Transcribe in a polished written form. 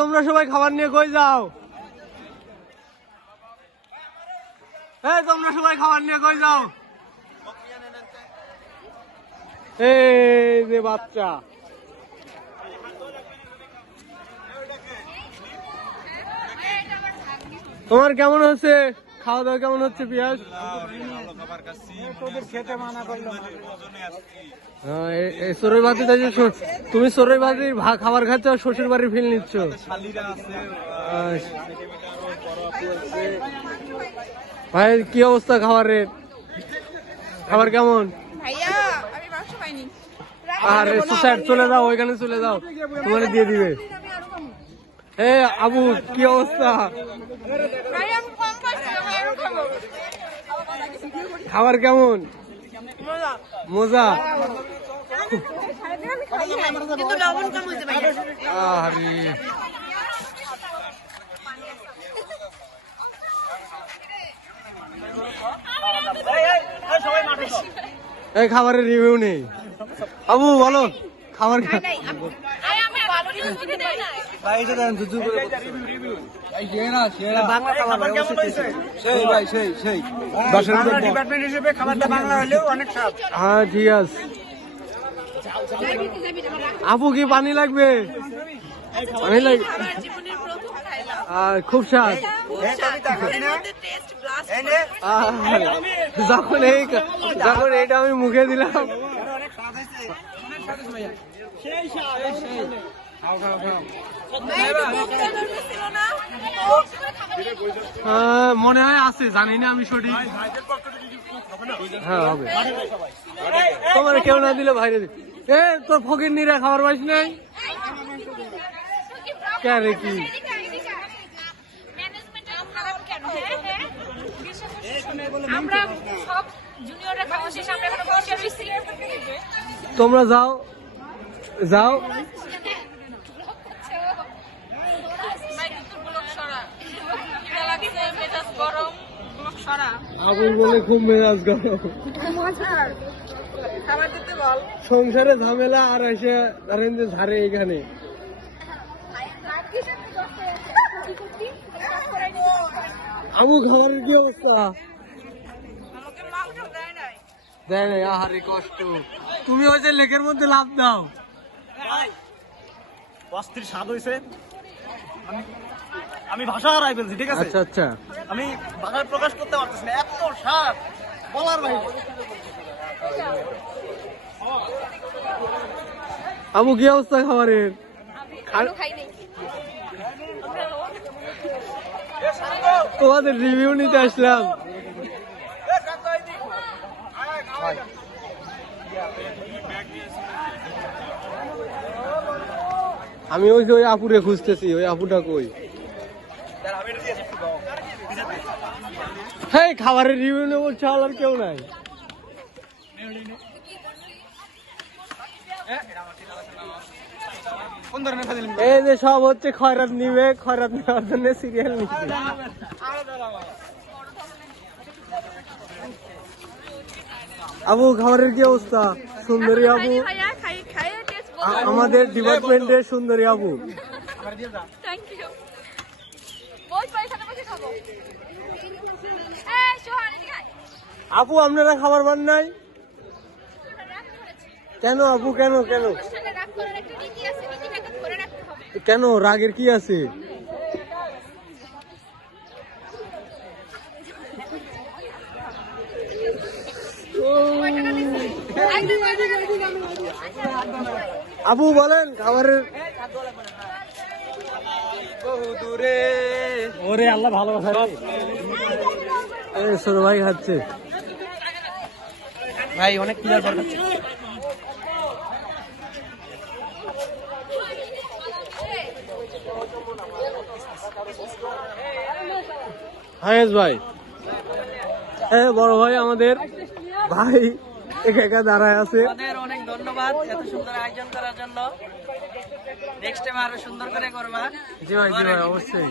তোমরা সবাই খাবার নিয়ে কই যাও? তোমরা সবাই খাবার নিয়ে কই যাও? এই যে বাচ্চা, তোমার কেমন হচ্ছে খাওয়া দাওয়া? কেমন হচ্ছে পিয়াজ? সরই ভাতি, তুমি সরই ভাতির খাবার খাচ্ছ আর শ্বশুর বাড়ির ফিল নিচ্ছ। ভাই কি অবস্থা খাবারের? খাবার কেমন? আরে সুসাইড চলে যাও, ওইখানে চলে যাও, তোমার দিয়ে দিবে। আবু কি অবস্থা? খাবার কেমন? মজা। এই খাবারের রিভিউ নেই। আবু বলো খাবার হ্যাঁ ঠিক আছে। আপু কি পানি লাগবে? পানি লাগবে, খুব স্বাদ। যখন এটা আমি মুখে দিলাম, মনে হয় আছে, জানি না আমি সঠিক। হ্যাঁ হবে, তোমার কেউ না দিলে বাইরে দিবে। তোর ফকির নিরা খাবার পাইস নাই কেন? কি তোমরা যাও যাও, আগুন বলে খুব মেজাজ গরম। সংসারে ঝামেলা আর এসে ধরেন যে ঝাড়ে এখানে। আবু খাবারের কি অবস্থা? দেয় নাই, আহারে কষ্ট। তুমি ওই যে লেকের মধ্যে লাফ দাও। অস্থির স্বাদ হয়েছে, আমি ভাষা হারাই ফেলছি। ঠিক আছে, আচ্ছা আচ্ছা, আমি ভাষায় প্রকাশ করতে পারতেছি না, এত স্বাদ বলার বাইরে। আবু কি অবস্থা খাবারের? তোমাদের রিভিউ নিতে আসলাম। আমি ওই যে ওই আপুরে খুঁজতেছি, ওই আপুটা কই? হ্যাঁ খাবারের রিভিউ নেবো, চাল আর কেউ নাই। এই যে সব হচ্ছে খয়রাত নিবে, খয়রাত নেওয়ার জন্য সিরিয়াল নিচ্ছে। আবু খাবারের কি অবস্থা? সুন্দরী আপু, আমাদের ডিপার্টমেন্টের সুন্দরী আপু। আপু আপনারা খাবার পান নাই কেন? আপু কেন কেন কেন? রাগের কি আছে? আপু বলেন খাবারের। ওরে আল্লাহ ভালোবাসা। ছোট ভাই খাচ্ছে, ভাই অনেক ক্লিয়ার দরকার। হায়েস ভাই, হ্যাঁ বড় ভাই আমাদের ভাই একা একা দাঁড়ায় আছে। অনেক ধন্যবাদ এত সুন্দর আয়োজন করার জন্য। নেক্সট টাইম আরো সুন্দর করে করবা। জি ভাই, জি ভাই অবশ্যই।